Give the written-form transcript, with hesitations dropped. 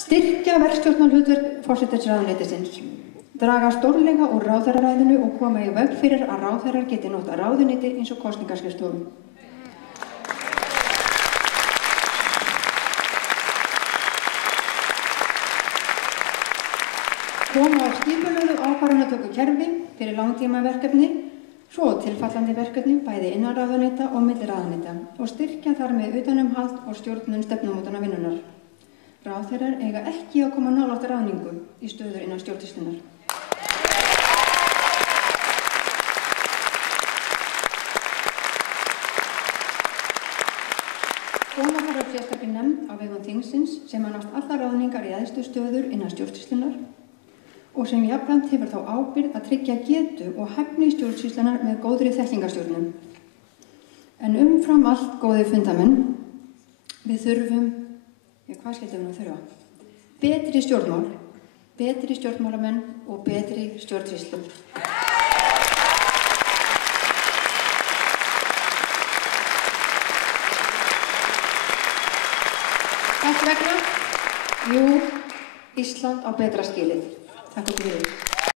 Styrkja verkstjórnarhlutverk forsætisráðuneytisins, draga stórlega úr ráðherraræðinu og koma í veg fyrir að ráðherrar geti notað ráðuneyti eins og kosningaskrifstofum. Koma á skipulögðu ákvarðanatöku kerfi fyrir langtímaverkefni, svo tilfallandi verkefni bæði innan ráðuneyta og milli ráðuneyta og styrkja þar með utanumhald og stjórnun stefnumótunar vinnunar. Ráðherrar eiga ekki að koma nálægt ráðningu í stöður innan stjórnsýslunnar. Koma þarf upp sérstakri nefnd á vegum þingsins sem annast allar ráðningar í æðstu stöður innan stjórnsýslunnar og sem jafnframt hefur þá ábyrgð að tryggja getu og hæfni stjórnsýslunnar með góðri þekkingarstjórnun. En umfram allt góði fundamenn, við þurfum, hvað skildum við þurfa? Betri stjórnmál, betri stjórnmálamenn og betri stjórnsýslu. Þess vegna, Ísland á betra skilið. Takk fyrir.